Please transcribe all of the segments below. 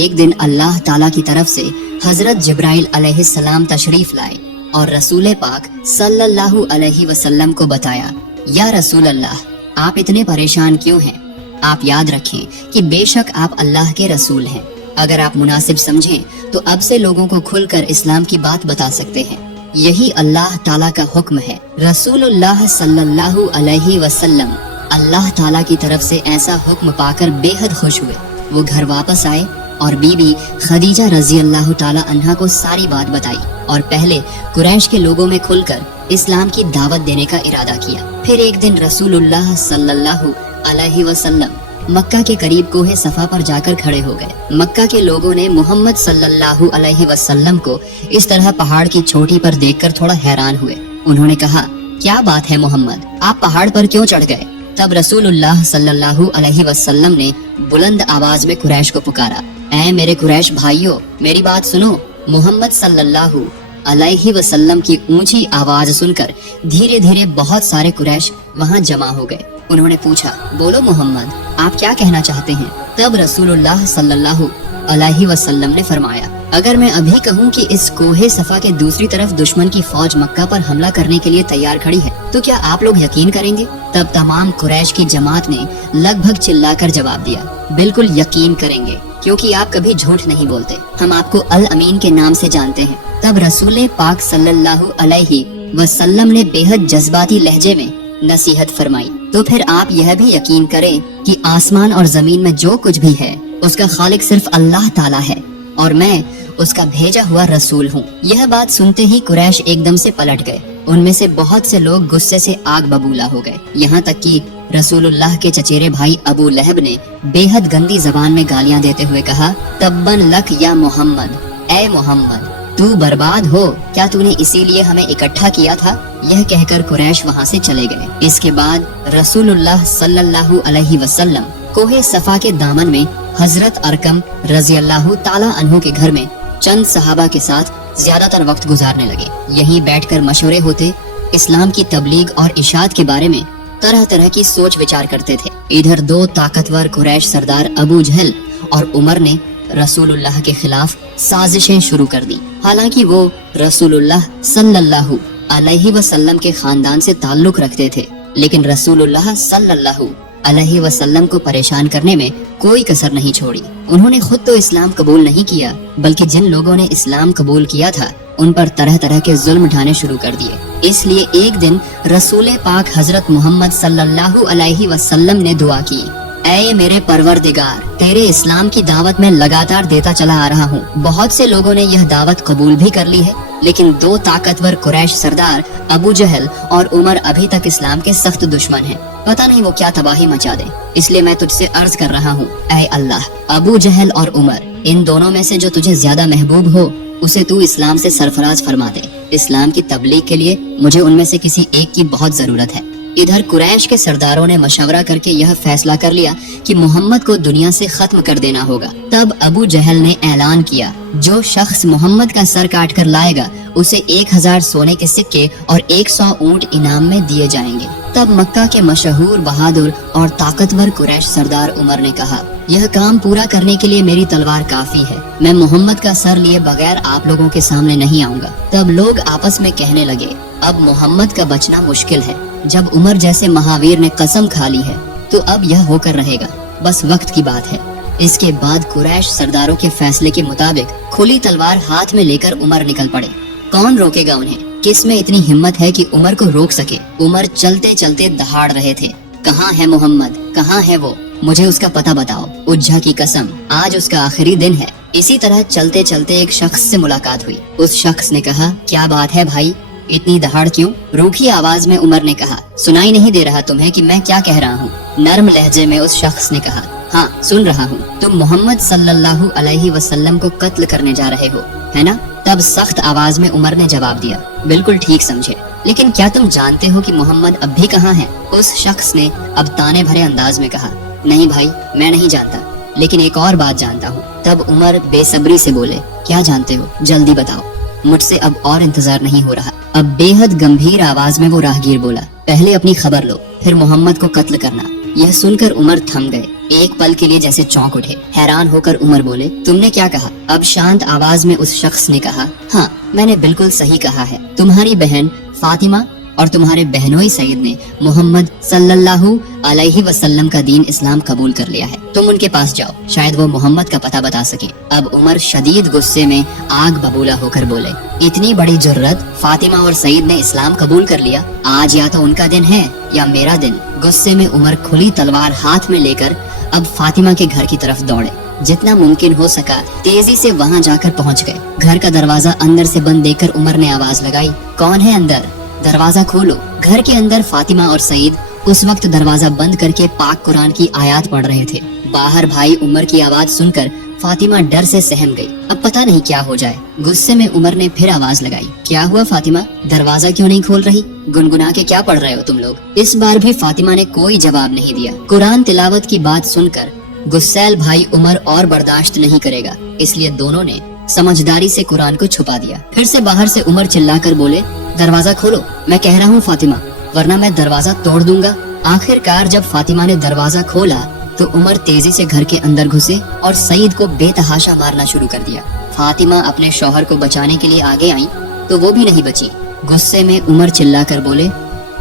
एक दिन अल्लाह ताला की तरफ से हजरत जिब्राइल अलैहिस्सलाम तशरीफ लाए और रसूल पाक सल्लल्लाहु अलैहि वसल्लम को बताया, या रसूल अल्लाह, आप इतने परेशान क्यों हैं? आप याद रखें कि बेशक आप अल्लाह के रसूल हैं। अगर आप मुनासिब समझें तो अब से लोगों को खुलकर इस्लाम की बात बता सकते हैं। यही अल्लाह ताला का हुक्म है। रसूलुल्लाह सल्लल्लाहु अलैहि वसल्लम अल्लाह ताला की तरफ से ऐसा हुक्म पाकर बेहद खुश हुए। वो घर वापस आए और बीबी खदीजा रजी अल्लाह ताला अन्हा को सारी बात बताई और पहले कुरैश के लोगों में खुलकर इस्लाम की दावत देने का इरादा किया। फिर एक दिन रसूलुल्लाह सल्लल्लाहु अलैहि वसल्लम मक्का के करीब कोहे सफा पर जाकर खड़े हो गए। मक्का के लोगों ने मोहम्मद सल्लल्लाहु अलैहि वसल्लम को इस तरह पहाड़ की चोटी पर देखकर थोड़ा हैरान हुए। उन्होंने कहा, क्या बात है मोहम्मद, आप पहाड़ पर क्यों चढ़ गए? तब रसूलुल्लाह सल्लल्लाहु अलैहि वसल्लम ने बुलंद आवाज में कुरैश को पुकारा, ऐ मेरे कुरैश भाइयों, मेरी बात सुनो। मोहम्मद सल्लल्लाहु अलैहि वसल्लम की ऊंची आवाज सुनकर धीरे धीरे बहुत सारे कुरैश वहां जमा हो गए। उन्होंने पूछा, बोलो मोहम्मद, आप क्या कहना चाहते हैं? तब रसूलुल्लाह सल्लल्लाहु अलैहि वसल्लम ने फरमाया, अगर मैं अभी कहूँ कि इस कोहे सफा के दूसरी तरफ दुश्मन की फौज मक्का पर हमला करने के लिए तैयार खड़ी है, तो क्या आप लोग यकीन करेंगे? तब तमाम कुरैश की जमात ने लगभग चिल्लाकर जवाब दिया, बिल्कुल यकीन करेंगे, क्योंकि आप कभी झूठ नहीं बोलते। हम आपको अल अमीन के नाम से जानते हैं। तब रसूल पाक सल्लल्लाहु अलैहि वसल्लम ने बेहद जज्बाती लहजे में नसीहत फरमाई, तो फिर आप यह भी यकीन करें कि आसमान और जमीन में जो कुछ भी है उसका खालिक सिर्फ अल्लाह ताला है और मैं उसका भेजा हुआ रसूल हूँ। यह बात सुनते ही कुरैश एकदम से पलट गए। उनमें से बहुत से लोग गुस्से से आग बबूला हो गए। यहाँ तक कि रसूलुल्लाह के चचेरे भाई अबू लहब ने बेहद गंदी जबान में गालियाँ देते हुए कहा, तब्बन लक या मोहम्मद, ऐ मोहम्मद, तू बर्बाद हो, क्या तूने इसीलिए हमें इकट्ठा किया था? यह कहकर कुरैश वहाँ से चले गए। इसके बाद रसूलुल्लाह सल्लल्लाहु अलैहि वसल्लम कोहे सफा के दामन में हजरत अरकम रजी अल्लाह ताला अन्हु के घर में चंद सहाबा के साथ ज्यादातर वक्त गुजारने लगे। यहीं बैठकर मशवरे होते, इस्लाम की तबलीग और इशाअत के बारे में तरह तरह की सोच विचार करते थे। इधर दो ताकतवर कुरैश सरदार अबू जहल और उमर ने रसूलुल्लाह के खिलाफ साजिशें शुरू कर दी। हालांकि वो रसूलुल्लाह सल्लल्लाहु अलैहि वसल्लम के खानदान से ताल्लुक रखते थे, लेकिन रसूलुल्लाह सल्लल्लाहु अलैहि वसल्लम को परेशान करने में कोई कसर नहीं छोड़ी। उन्होंने खुद तो इस्लाम कबूल नहीं किया, बल्कि जिन लोगों ने इस्लाम कबूल किया था उन पर तरह तरह के जुल्म ढाने शुरू कर दिए। इसलिए एक दिन रसूल पाक हजरत मोहम्मद सल्लल्लाहु अलैहि वसल्लम ने दुआ की, ऐ मेरे परवरदिगार, तेरे इस्लाम की दावत मैं लगातार देता चला आ रहा हूँ। बहुत से लोगों ने यह दावत कबूल भी कर ली है, लेकिन दो ताकतवर कुरैश सरदार अबू जहल और उमर अभी तक इस्लाम के सख्त दुश्मन हैं। पता नहीं वो क्या तबाही मचा दे। इसलिए मैं तुझसे अर्ज कर रहा हूँ, ऐ अल्लाह, अबू जहल और उमर, इन दोनों में से जो तुझे ज्यादा महबूब हो उसे तू इस्लाम से सरफराज फरमा दे। इस्लाम की तबलीग के लिए मुझे उनमें से किसी एक की बहुत जरूरत है। इधर कुरैश के सरदारों ने मशवरा करके यह फैसला कर लिया कि मोहम्मद को दुनिया से खत्म कर देना होगा। तब अबू जहल ने ऐलान किया, जो शख्स मोहम्मद का सर काट कर लाएगा उसे 1000 सोने के सिक्के और 100 ऊंट इनाम में दिए जाएंगे। तब मक्का के मशहूर बहादुर और ताकतवर कुरैश सरदार उमर ने कहा, यह काम पूरा करने के लिए मेरी तलवार काफी है। मैं मोहम्मद का सर लिए बगैर आप लोगों के सामने नहीं आऊंगा। तब लोग आपस में कहने लगे, अब मोहम्मद का बचना मुश्किल है। जब उमर जैसे महावीर ने कसम खा ली है तो अब यह होकर रहेगा, बस वक्त की बात है। इसके बाद कुरैश सरदारों के फैसले के मुताबिक खुली तलवार हाथ में लेकर उमर निकल पड़े। कौन रोकेगा उन्हें? किस में इतनी हिम्मत है कि उमर को रोक सके? उमर चलते चलते दहाड़ रहे थे, कहाँ है मोहम्मद, कहाँ है वो, मुझे उसका पता बताओ। उज्जा की कसम, आज उसका आखिरी दिन है। इसी तरह चलते चलते एक शख्स से मुलाकात हुई। उस शख्स ने कहा, क्या बात है भाई, इतनी दहाड़ क्यों? रूखी आवाज में उमर ने कहा, सुनाई नहीं दे रहा तुम्हें कि मैं क्या कह रहा हूँ? नर्म लहजे में उस शख्स ने कहा, हाँ सुन रहा हूँ, तुम मोहम्मद सल्लल्लाहु अलैहि वसल्लम को कत्ल करने जा रहे हो, है ना? तब सख्त आवाज में उमर ने जवाब दिया, बिल्कुल ठीक समझे, लेकिन क्या तुम जानते हो कि मोहम्मद अब भी कहाँ है? उस शख्स ने अब ताने भरे अंदाज में कहा, नहीं भाई, मैं नहीं जानता, लेकिन एक और बात जानता हूँ। तब उमर बेसब्री से बोले, क्या जानते हो, जल्दी बताओ, मुझसे अब और इंतजार नहीं हो रहा। अब बेहद गंभीर आवाज में वो राहगीर बोला, पहले अपनी खबर लो, फिर मोहम्मद को कत्ल करना। यह सुनकर उमर थम गए, एक पल के लिए जैसे चौंक उठे। हैरान होकर उमर बोले, तुमने क्या कहा? अब शांत आवाज में उस शख्स ने कहा, हाँ मैंने बिल्कुल सही कहा है। तुम्हारी बहन फातिमा और तुम्हारे बहनोई सईद ने मोहम्मद सल्लल्लाहु अलैहि वसल्लम का दीन इस्लाम कबूल कर लिया है। तुम उनके पास जाओ, शायद वो मोहम्मद का पता बता सके। अब उमर शदीद गुस्से में आग बबूला होकर बोले, इतनी बड़ी जुर्रत! फातिमा और सईद ने इस्लाम कबूल कर लिया। आज या तो उनका दिन है या मेरा दिन। गुस्से में उमर खुली तलवार हाथ में लेकर अब फातिमा के घर की तरफ दौड़े। जितना मुमकिन हो सका तेजी से वहाँ जाकर पहुँच गए। घर का दरवाजा अंदर से बंद देखकर उमर ने आवाज लगाई, कौन है अंदर? दरवाजा खोलो। घर के अंदर फातिमा और सईद उस वक्त दरवाजा बंद करके पाक कुरान की आयत पढ़ रहे थे। बाहर भाई उमर की आवाज सुनकर फातिमा डर से सहम गई। अब पता नहीं क्या हो जाए। गुस्से में उमर ने फिर आवाज लगाई, क्या हुआ फातिमा? दरवाजा क्यों नहीं खोल रही? गुनगुना के क्या पढ़ रहे हो तुम लोग? इस बार भी फातिमा ने कोई जवाब नहीं दिया। कुरान तिलावत की बात सुनकर गुस्सैल भाई उमर और बर्दाश्त नहीं करेगा, इसलिए दोनों ने समझदारी से कुरान को छुपा दिया। फिर से बाहर से उमर चिल्लाकर बोले, दरवाजा खोलो, मैं कह रहा हूँ फातिमा, वरना मैं दरवाजा तोड़ दूंगा। आखिरकार जब फातिमा ने दरवाजा खोला तो उमर तेजी से घर के अंदर घुसे और सईद को बेतहाशा मारना शुरू कर दिया। फातिमा अपने शौहर को बचाने के लिए आगे आई तो वो भी नहीं बची। गुस्से में उमर चिल्लाकर बोले,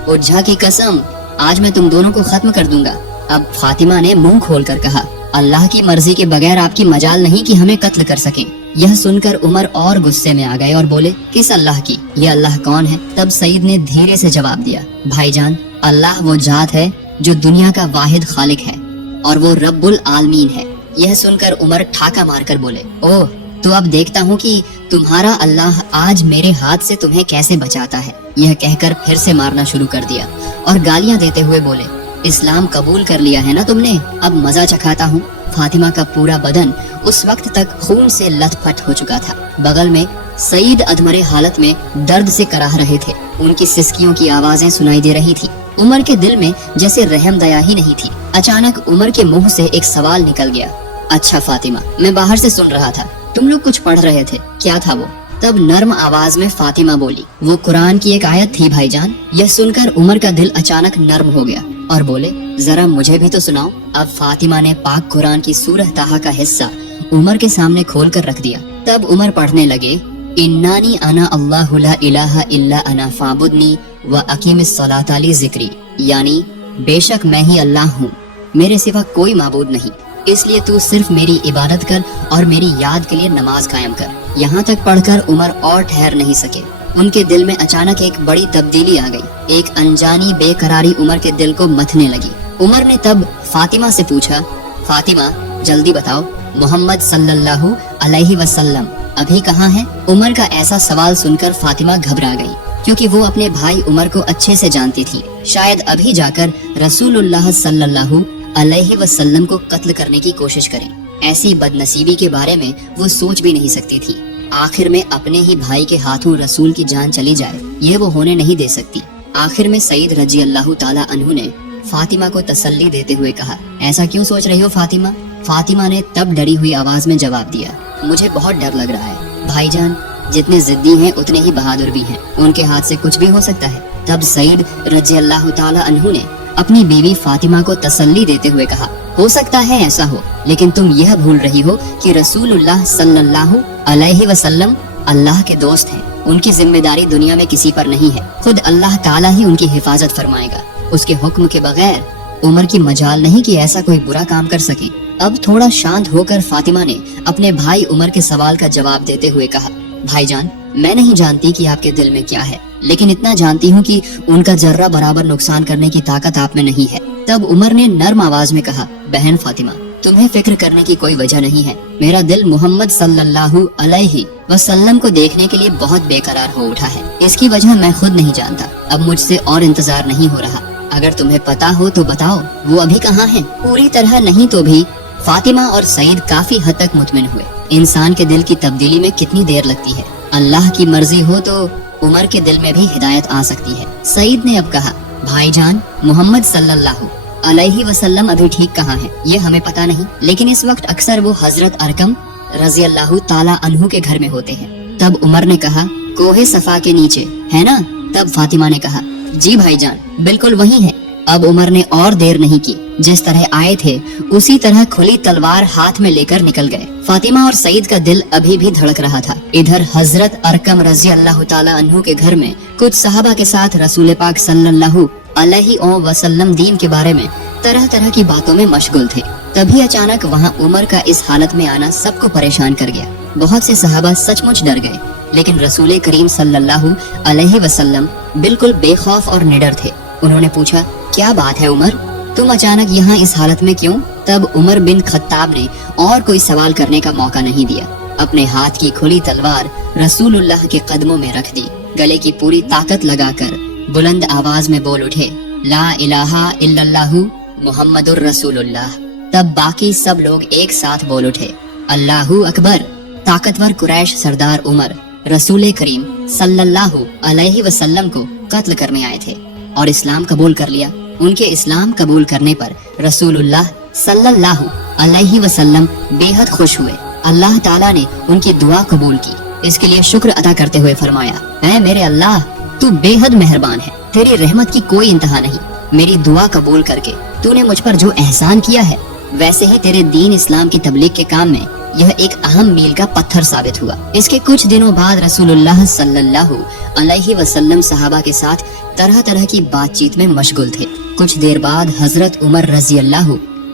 उज्जा की कसम, आज मैं तुम दोनों को खत्म कर दूंगा। अब फातिमा ने मुंह खोलकर कहा, अल्लाह की मर्जी के बगैर आपकी मजाल नहीं कि हमें कत्ल कर सकें। यह सुनकर उमर और गुस्से में आ गए और बोले, किस अल्लाह की? ये अल्लाह कौन है? तब सईद ने धीरे से जवाब दिया, भाईजान, अल्लाह वो जात है जो दुनिया का वाहिद खालिक है और वो रब्बुल आलमीन है। यह सुनकर उमर ठाका मारकर बोले, ओह, तो अब देखता हूँ कि तुम्हारा अल्लाह आज मेरे हाथ से तुम्हें कैसे बचाता है। यह कहकर फिर से मारना शुरू कर दिया और गालियां देते हुए बोले, इस्लाम कबूल कर लिया है ना तुमने? अब मजा चखाता हूँ। फातिमा का पूरा बदन उस वक्त तक खून से लथपथ हो चुका था। बगल में सईद अधमरे हालत में दर्द से कराह रहे थे। उनकी सिसकियों की आवाजें सुनाई दे रही थी। उमर के दिल में जैसे रहम दया ही नहीं थी। अचानक उमर के मुंह से एक सवाल निकल गया, अच्छा फातिमा, मैं बाहर से सुन रहा था, तुम लोग कुछ पढ़ रहे थे, क्या था वो? तब नर्म आवाज में फातिमा बोली, वो कुरान की एक आयत थी भाईजान। यह सुनकर उमर का दिल अचानक नर्म हो गया और बोले, जरा मुझे भी तो सुनाओ। अब फातिमा ने पाक कुरान की सूरह ताहा का हिस्सा उमर के सामने खोल कर रख दिया। तब उमर पढ़ने लगे, इन्नानी अना अल्लाहु ला इलाहा इल्ला अना फाबुदनी व अकीमिस सलाता ली जिक्री, यानी बेशक मैं ही अल्लाह हूँ, मेरे सिवा कोई माबूद नहीं, इसलिए तू सिर्फ मेरी इबादत कर और मेरी याद के लिए नमाज कायम कर। यहाँ तक पढ़कर उमर और ठहर नहीं सके। उनके दिल में अचानक एक बड़ी तब्दीली आ गई। एक अनजानी बेकरारी उमर के दिल को मथने लगी। उमर ने तब फातिमा से पूछा, फातिमा जल्दी बताओ, मोहम्मद सल्लल्लाहु अलैहि वसल्लम अभी कहाँ है? उमर का ऐसा सवाल सुनकर फातिमा घबरा गई, क्योंकि वो अपने भाई उमर को अच्छे से जानती थी। शायद अभी जाकर रसूलुल्लाह सल्लल्लाहु अलैहि वसल्लम को कत्ल करने की कोशिश करें। ऐसी बदनसीबी के बारे में वो सोच भी नहीं सकती थी। आखिर में अपने ही भाई के हाथों रसूल की जान चली जाए, ये वो होने नहीं दे सकती। आखिर में सईद रजी अल्लाह ताला अन्हु ने फातिमा को तसल्ली देते हुए कहा, ऐसा क्यों सोच रही हो फातिमा? फातिमा ने तब डरी हुई आवाज में जवाब दिया, मुझे बहुत डर लग रहा है भाईजान, जितने जिद्दी हैं उतने ही बहादुर भी हैं, उनके हाथ से कुछ भी हो सकता है। तब सईद रजी अल्लाह ताला अन्हु ने अपनी बीवी फातिमा को तसल्ली देते हुए कहा, हो सकता है ऐसा हो, लेकिन तुम यह भूल रही हो कि रसूलुल्लाह सल्लल्लाहु अलैहि वसल्लम अल्लाह के दोस्त हैं। उनकी जिम्मेदारी दुनिया में किसी पर नहीं है, खुद अल्लाह ताला ही उनकी हिफाजत फरमाएगा। उसके हुक्म के बगैर उमर की मजाल नहीं कि ऐसा कोई बुरा काम कर सके। अब थोड़ा शांत होकर फातिमा ने अपने भाई उमर के सवाल का जवाब देते हुए कहा, भाईजान, मैं नहीं जानती कि आपके दिल में क्या है, लेकिन इतना जानती हूँ कि उनका जर्रा बराबर नुकसान करने की ताकत आप में नहीं है। तब उमर ने नर्म आवाज में कहा, बहन फातिमा, तुम्हें फिक्र करने की कोई वजह नहीं है। मेरा दिल मोहम्मद सल्लल्लाहु अलैहि वसल्लम को देखने के लिए बहुत बेकरार हो उठा है। इसकी वजह मैं खुद नहीं जानता। अब मुझसे और इंतजार नहीं हो रहा। अगर तुम्हें पता हो तो बताओ, वो अभी कहाँ हैं? पूरी तरह नहीं तो भी फातिमा और सईद काफी हद तक मुतमिन हुए। इंसान के दिल की तब्दीली में कितनी देर लगती है। अल्लाह की मर्जी हो तो उमर के दिल में भी हिदायत आ सकती है। सईद ने अब कहा, भाईजान, मोहम्मद सल्लल्लाहु अलैहि वसल्लम अभी ठीक कहाँ है ये हमें पता नहीं, लेकिन इस वक्त अक्सर वो हजरत अरकम रजी अल्लाह ताला अन्हु के घर में होते हैं। तब उमर ने कहा, कोहे सफा के नीचे है ना? तब फातिमा ने कहा, जी भाईजान, बिल्कुल वही है। अब उमर ने और देर नहीं की, जिस तरह आए थे उसी तरह खुली तलवार हाथ में लेकर निकल गए। फातिमा और सईद का दिल अभी भी धड़क रहा था। इधर हजरत अरकम रजी अल्लाह ताला अन्हु के घर में कुछ सहाबा के साथ रसूल पाक सल्लल्लाहु अलैहि वसल्लम दीन के बारे में तरह तरह की बातों में मशगूल थे। तभी अचानक वहाँ उमर का इस हालत में आना सबको परेशान कर गया। बहुत से सहाबा सचमुच डर गए, लेकिन रसूल करीम सल्लल्लाहु अलैहि वसल्लम बिल्कुल बेखौफ और निडर थे। उन्होंने पूछा, क्या बात है उमर, तुम अचानक यहाँ इस हालत में क्यों? तब उमर बिन खत्ताब ने और कोई सवाल करने का मौका नहीं दिया। अपने हाथ की खुली तलवार रसूलुल्लाह के कदमों में रख दी। गले की पूरी ताकत लगाकर बुलंद आवाज में बोल उठे, ला इलाहा इल्लल्लाहु मुहम्मदुर रसूलुल्लाह। तब बाकी सब लोग एक साथ बोल उठे, अल्लाहु अकबर। ताकतवर कुरैश सरदार उमर रसूल करीम सल्लल्लाहु अलैहि वसल्लम को कत्ल करने आए थे और इस्लाम कबूल कर लिया। उनके इस्लाम कबूल करने पर रसूलुल्लाह सल्लल्लाहु अलैहि वसल्लम बेहद खुश हुए। अल्लाह ताला ने उनकी दुआ कबूल की। इसके लिए शुक्र अदा करते हुए फरमाया, ऐ मेरे अल्लाह, तू बेहद मेहरबान है, तेरी रहमत की कोई इंतहा नहीं। मेरी दुआ कबूल करके तूने मुझ पर जो एहसान किया है, वैसे ही तेरे दीन इस्लाम की तबलीग के काम में यह एक अहम मील का पत्थर साबित हुआ। इसके कुछ दिनों बाद रसूलुल्लाह सल्लल्लाहु अलैहि वसल्लम सहाबा के साथ तरह तरह की बातचीत में मशगूल थे। कुछ देर बाद हजरत उमर रजी अल्लाह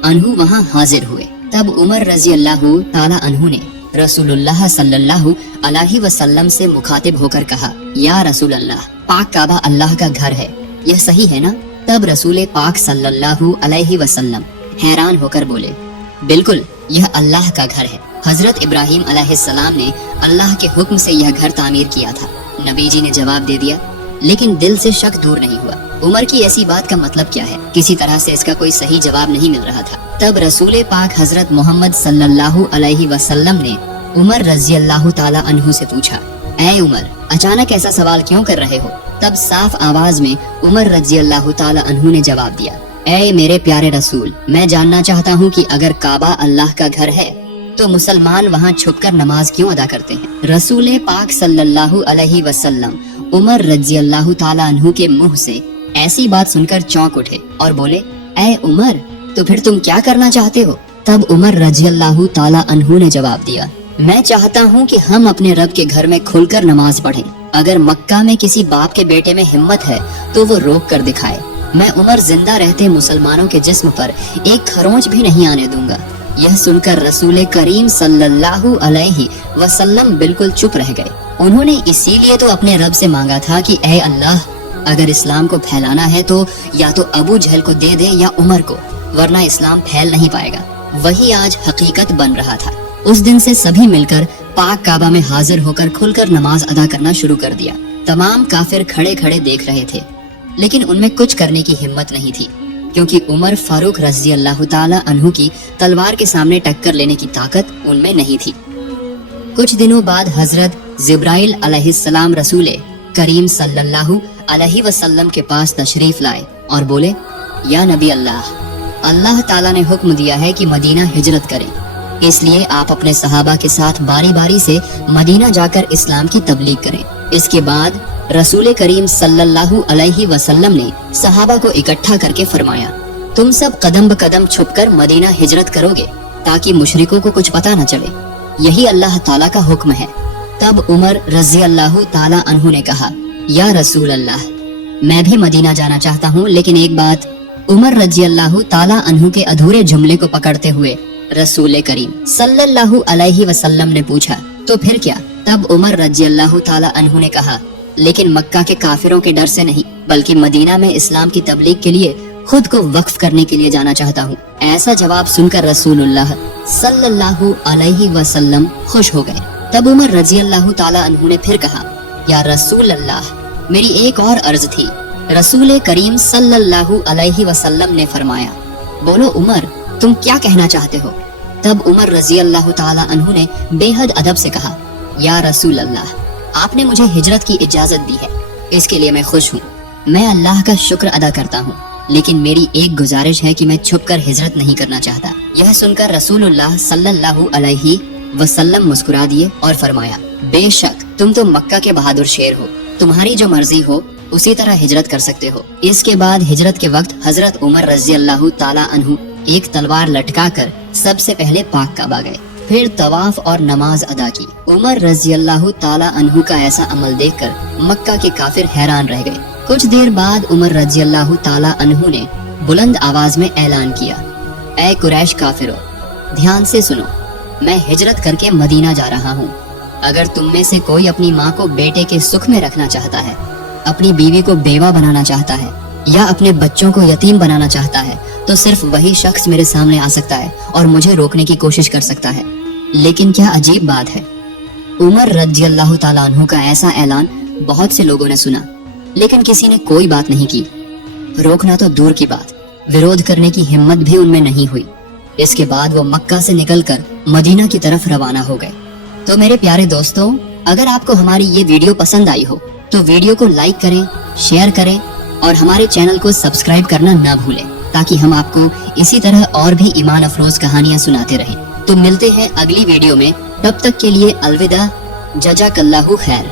अन्हु वहाँ हाजिर हुए। तब उमर रजी अल्लाह ताला अन्हु ने रसूलुल्लाह सल्लल्लाहु अलैहि वसल्लम से मुखातिब होकर कहा, या रसूल अल्लाह, पाक काबा अल्लाह का घर है, यह सही है ना? तब रसूल पाक सल्लल्लाहु अलैहि वसल्लम हैरान होकर बोले, बिल्कुल, यह अल्लाह का घर है। हजरत इब्राहिम अलैहिस्सलाम ने अल्लाह के हुक्म से यह घर तामीर किया था। नबी जी ने जवाब दे दिया, लेकिन दिल से शक दूर नहीं हुआ। उमर की ऐसी बात का मतलब क्या है? किसी तरह से इसका कोई सही जवाब नहीं मिल रहा था। तब रसूल पाक हजरत मोहम्मद सल्लल्लाहु अलैहि वसल्लम ने उमर रजी अल्लाह ताला अन्हु से पूछा, ऐ उमर, अचानक ऐसा सवाल क्यों कर रहे हो? तब साफ आवाज में उमर रजी अल्लाह ताला अन्हु ने जवाब दिया, ऐ मेरे प्यारे रसूल, मैं जानना चाहता हूँ कि अगर काबा अल्लाह का घर है तो मुसलमान वहाँ छुपकर नमाज क्यों अदा करते हैं? रसूल पाक सल्लल्लाहु अलैहि वसल्लम उमर रजी अल्लाह ताला अन्हु के मुंह से ऐसी बात सुनकर चौंक उठे और बोले, ऐ उमर, तो फिर तुम क्या करना चाहते हो? तब उमर रजी अल्लाह ताला अन्हु ने जवाब दिया, मैं चाहता हूँ कि हम अपने रब के घर में खुलकर नमाज पढ़ें। अगर मक्का में किसी बाप के बेटे में हिम्मत है तो वो रोक कर दिखाए। मैं उमर जिंदा रहते मुसलमानों के जिस्म पर एक खरोंच भी नहीं आने दूंगा। यह सुनकर रसूल करीम सल्लल्लाहु अलैहि वसल्लम बिल्कुल चुप रह गए। उन्होंने इसीलिए तो अपने रब से मांगा था कि ऐ अल्लाह, अगर इस्लाम को फैलाना है तो या तो अबू जहल को दे दे या उमर को, वरना इस्लाम फैल नहीं पाएगा। वही आज हकीकत बन रहा था। उस दिन से सभी मिलकर पाक काबा में हाजिर होकर खुलकर नमाज अदा करना शुरू कर दिया। तमाम काफिर खड़े खड़े देख रहे थे, लेकिन उनमें कुछ करने की हिम्मत नहीं थी, क्योंकि उमर फारूक रजी अल्लाह ताला अन्हु की तलवार के सामने टक्कर लेने की ताकत उनमें नहीं थी। कुछ दिनों बाद हजरत जिब्राइल अलैहिस्सलाम रसूल करीम सल्लल्लाहु अलैहि वसल्लम के पास तशरीफ लाए और बोले, या नबी अल्लाह, अल्लाह ताला ने हुक्म दिया है कि मदीना हिजरत करें, इसलिए आप अपने सहाबा के साथ बारी बारी से मदीना जाकर इस्लाम की तबलीग करें। इसके बाद रसूल करीम सल्लल्लाहु अलैहि वसल्लम ने सहाबा को इकट्ठा करके फरमाया, तुम सब कदम ब कदम छुपकर मदीना हिजरत करोगे ताकि मुशरिकों को कुछ पता न चले। यही अल्लाह ताला का हुक्म है। तब उमर रजी अल्लाह ताला अन्हु ने कहा, या रसूल अल्लाह, मैं भी मदीना जाना चाहता हूँ, लेकिन एक बात। उमर रजी अल्लाह ताला अन्हु के अधूरे जुमले को पकड़ते हुए रसूल करीम सल्लल्लाहु अलैहि वसल्लम ने पूछा, तो फिर क्या? तब उमर रजी अल्लाह ताला अन्हु ने कहा, लेकिन मक्का के काफिरों के डर से नहीं, बल्कि मदीना में इस्लाम की तबलीग के लिए खुद को वक्फ करने के लिए जाना चाहता हूँ। ऐसा जवाब सुनकर रसूलुल्लाह सल्लल्लाहु अलैहि वसल्लम खुश हो गए। तब उमर रजी अल्लाह ताला अन्हु ने फिर कहा, या रसूल अल्लाह, मेरी एक और अर्ज थी। रसूल करीम सल्लल्लाहु अलैहि वसल्लम ने फरमाया, बोलो उमर, तुम क्या कहना चाहते हो? तब उमर रजी अल्लाह ताला अन्हु ने बेहद अदब से कहा, या रसूल अल्लाह, आपने मुझे हिजरत की इजाजत दी है, इसके लिए मैं खुश हूँ। मैं अल्लाह का शुक्र अदा करता हूँ, लेकिन मेरी एक गुजारिश है कि मैं छुपकर हिजरत नहीं करना चाहता। यह सुनकर रसूलुल्लाह सल्लल्लाहु अलैहि वसल्लम मुस्कुरा दिए और फरमाया, बेशक तुम तो मक्का के बहादुर शेर हो, तुम्हारी जो मर्जी हो उसी तरह हिजरत कर सकते हो। इसके बाद हिजरत के वक्त हजरत उमर रजी अल्लाह ताला अन्हु एक तलवार लटकाकर सबसे पहले पाक काबा गए, फिर तवाफ और नमाज अदा की। उमर रजी अल्लाह ताला अन्हु का ऐसा अमल देखकर मक्का के काफिर हैरान रह गए। कुछ देर बाद उमर रजी अल्लाह ताला अन्हु ने बुलंद आवाज में ऐलान किया, ऐ कुरैश काफिरों, ध्यान से सुनो, मैं हिजरत करके मदीना जा रहा हूँ। अगर तुम में से कोई अपनी माँ को बेटे के सुख में रखना चाहता है, अपनी बीवी को बेवा बनाना चाहता है या अपने बच्चों को यतीम बनाना चाहता है, तो सिर्फ वही शख्स मेरे सामने आ सकता है और मुझे रोकने की कोशिश कर सकता है। लेकिन क्या अजीब बात है, उमर रजी अल्लाह ताला अन्हु का ऐसा ऐलान बहुत से लोगों ने सुना, लेकिन किसी ने कोई बात नहीं की। रोकना तो दूर की बात, विरोध करने की हिम्मत भी उनमें नहीं हुई। इसके बाद वो मक्का से निकलकर मदीना की तरफ रवाना हो गए। तो मेरे प्यारे दोस्तों, अगर आपको हमारी ये वीडियो पसंद आई हो तो वीडियो को लाइक करें, शेयर करें और हमारे चैनल को सब्सक्राइब करना ना भूलें, ताकि हम आपको इसी तरह और भी ईमान अफरोज कहानियां सुनाते रहें। तो मिलते हैं अगली वीडियो में, तब तक के लिए अलविदा, जज़ाकल्लाहु खैर।